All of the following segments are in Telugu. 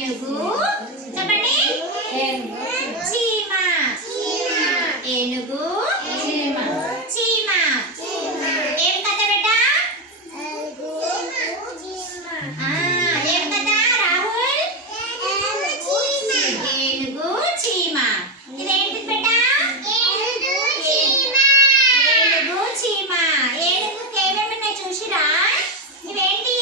ఏనుగు చెప్పండి చీమ ఏనుగు చీమ ఏం కథ బేటా ఏం కథ రాహుల్ ఏనుగు చీమ ఇదేంటి బేటా ఏనుగు చీమ ఏనుగుకి ఏమేమి ఉన్నాయి చూసిరా ఇవేంటి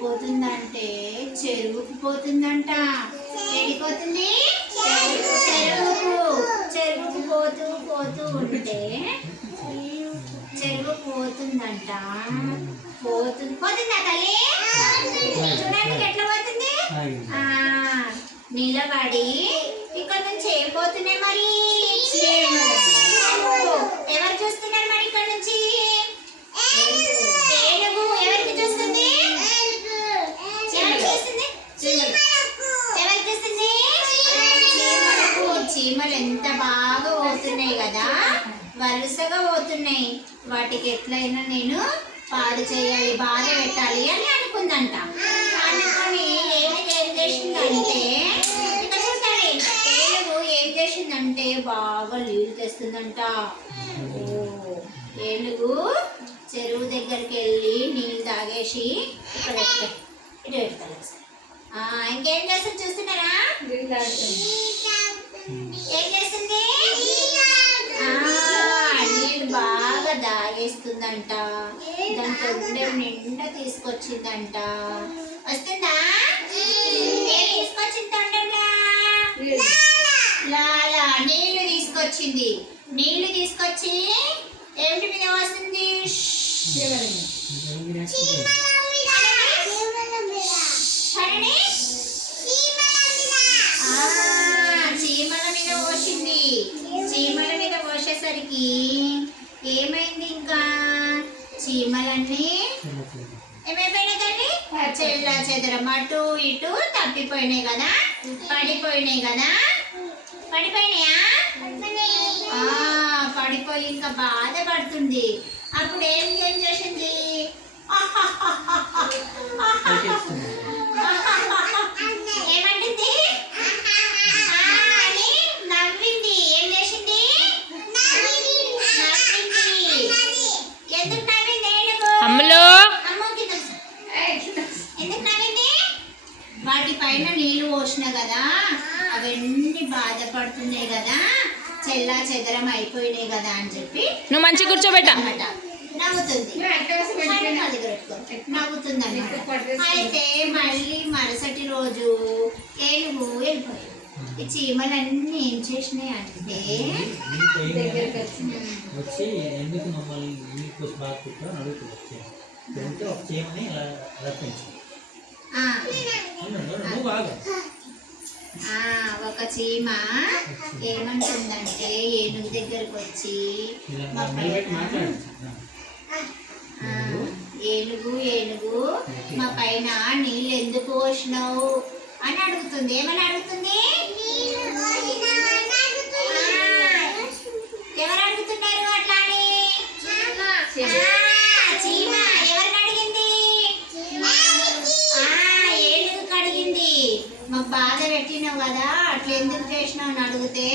పోతుందంటే చెరువుకు పోతుందంట ఏడిపోతుంది చెరువుకు పోతూ ఉంటే చెరువు పోతుందంట పోతుందా తల్లి చూడండి ఎట్లా పోతుంది నిలబడి ఇక్కడ నుంచి ఏం పోతున్నాయి మరి ఎవరు చూస్తున్నారు మరి ఇక్కడ నుంచి ఏనుగు ఎవరికి చూస్తుంది చీమలు ఎంత బాగా పోతున్నాయి కదా వరుసగా పోతున్నాయి వాటికి ఎట్లయినా నేను పాడు చేయాలి బాధ పెట్టాలి అని అనుకుందంట అనుకొని ఏనుగు ఏం చేసిందంటే ఇక్కడ చూస్తాడు ఏనుగు ఏం చేసిందంటే బాగా నీళ్ళు తెస్తుందంట ఏనుగు చెరువు దగ్గరికి వెళ్ళి నీళ్ళు తాగేసి ఇక్కడ ఇటు పెడతాను ఇంకేం చేస్తుంది చూస్తున్నారా ఏం చేస్తుంది నీళ్ళు బాగా దాగేస్తుందంట దాని తొండెం నిండా తీసుకొచ్చిందంట వస్తుందా తీసుకొచ్చింది తొండెంలా లాలా నీళ్లు తీసుకొచ్చింది నీళ్లు తీసుకొచ్చి ఏమిటి మీద వస్తుంది చీమల మీద పోసింది చీమల మీద పోసేసరికి ఏమైంది ఇంకా చీమలన్నీ ఏమైపోయినాయి తల్లి చెల్లా చెదరం అటు ఇటు తప్పిపోయినాయి కదా పడిపోయినాయా పడిపోయి ఇంకా బాధపడుతుంది అప్పుడు ఏం చేసింది ఏమంటుంది అని నవ్వింది ఏం చేసింది ఎందుకు నవ్వింది ఎందుకు నవ్వింది వాటి పైన నీళ్లు పోసిన కదా అవన్నీ బాధపడుతున్నాయి కదా చెల్లా చెదరం అయిపోయినాయి కదా అని చెప్పి నువ్వు మంచి కూర్చోబెట్ట నవ్వుతుంది అన్నమాట అయితే మళ్ళీ మరుసటి రోజు ఏనుగు వెళ్ళిపోయింది ఈ చీమలన్నీ ఏం చేసినాయి అంటే వచ్చి ఎందుకు మమ్మల్ని నీకు బాగా కుట్టాలని అడుగుతుంది ఒక చీమని రప్పించింది ఒక చీమ ఏమంటుందంటే ఏనుగు దగ్గరకు వచ్చి ఏనుగు మా పైన నీళ్ళు ఎందుకు పోసినావు అని అడుగుతుంది ఏమని అడుగుతుంది ఎవరు అడుగుతున్నారు అట్లా చీమ ఎవరిని అడిగింది ఏనుగుకి అడిగింది మాకు బాధ పెట్టినావు కదా అట్లా ఎందుకు చేసినావు అని అడిగితే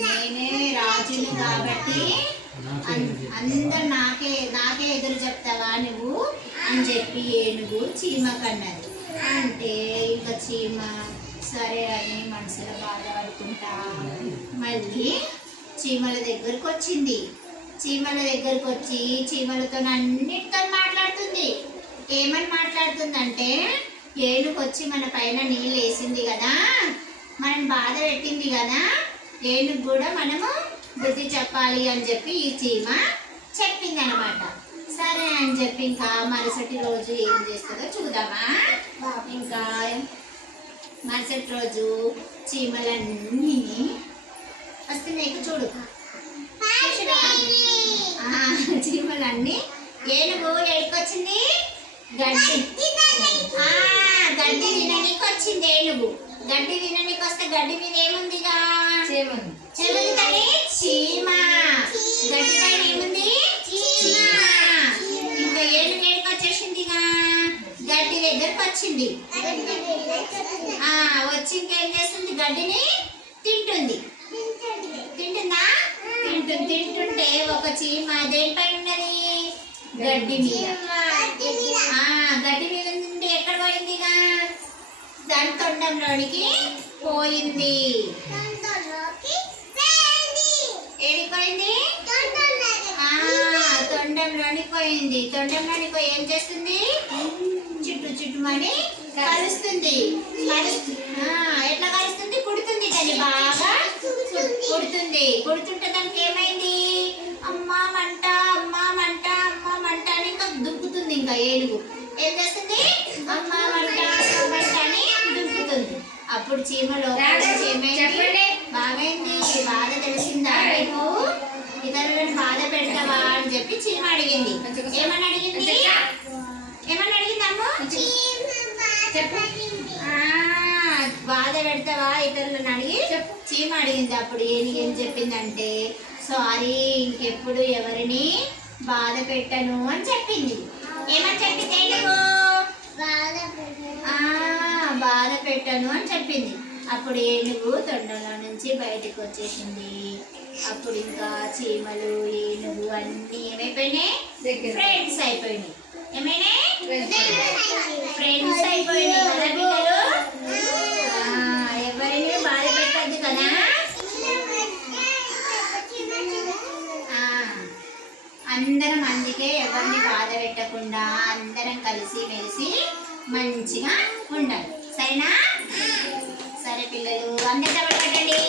నేనే రాజును కాబట్టి అందరు నాకే ఎదురు చెప్తావా నువ్వు అని చెప్పి ఏనుగు చీమకన్నది అంటే ఇక చీమ సరే అని మనసులో బాధపడుకుంటా మళ్ళీ చీమల దగ్గరకు వచ్చింది చీమలతో అన్నిటితో మాట్లాడుతుంది ఏమని మాట్లాడుతుందంటే ఏనుగు వచ్చి మన పైన నీళ్ళు వేసింది కదా మనం బాధ పెట్టింది కదా ఏనుగు కూడా మనము బుద్ధి చెప్పాలి అని చెప్పి ఈ చీమ చెప్పింది అనమాట. సరే అని చెప్పి ఇంకా మరుసటి రోజు ఏం చేస్తుందో చూద్దామా. ఇంకా మరుసటి రోజు చీమలన్నీ వస్తున్నాయి చూడు. చీమలన్నీ ఏనుగు ఏడుకొచ్చింది గడ్డి గడ్డి తిననీకి వచ్చింది. ఏనుగు గడ్డి తిననీకి వస్తే గడ్డి మీద ఏముందిగా చెవుంది కానీ చీమ. గడ్డి పైన ఏముంది చీమ. ఇంకా ఏనుగు ఏడుకొచ్చేసిందిగా గడ్డి దగ్గరకు వచ్చింది. వచ్చి ఇంకేం చేస్తుంది గడ్డిని తింటుంది. తింటుందా? తింటుంటే ఒక చీమ దేనిపైన ఉన్నది గడ్డి మీద. గడ్డి మీద నుండి ఎక్కడ పోయిందిగా దాని తొండంలోనికి పోయింది. ఏడికి పోయింది? తొండంలోనికి పోయింది. తొండంలోనికి పోయి ఏం చేస్తుంది? చుట్టుమని కలుస్తుంది. ఎట్లా కలుస్తుంది? కుడుతుంది. దాన్ని బాగా కుడుతుంది. కుడుతుంటే దానికి ఏమైంది? అమ్మా మంట అమ్మా మంట అమ్మా మంట అని ఇంకా దుంకుతుంది. ఇంకా ఏనుగు ఏం చేస్తుంది? అమ్మా మంట మంట అని దుంకుతుంది. అప్పుడు చీమలో బాగైంది. బాధ తెలిసిందా నీకు? ఇతరులను బాధ పెడతావా అని చెప్పి చీమ అడిగింది. ఏమని అడిగింది? అమ్మ బాధ పెడతావా ఇతరులను అడిగి చీమ అడిగింది. అప్పుడు ఏం చెప్పిందంటే సారీ, ఇంకెప్పుడు ఎవరిని బాధ పెట్టను అని చెప్పింది. ఏమని చెప్పింది? ఏనుగు బాధ పెట్టను అని చెప్పింది. అప్పుడు ఏనుగు తొండంలో నుంచి బయటకు వచ్చేసింది. అప్పుడు ఇంకా చీమలు ఏనుగు అన్నీ ఏమైపోయినాయి? ఫ్రెండ్స్ అయిపోయినాయి. ఏమైనా ఫ్రెండ్స్ అయిపోయినాయి కదా పిల్లలు. ఎవరిని బాధ పెట్టద్దు కదా. అందరం అందుకే ఎవరిని బాధ పెట్టకుండా అందరం కలిసి మెలిసి మంచిగా ఉండాలి. సరేనా? సరే పిల్లలు అందరూ పెట్టండి.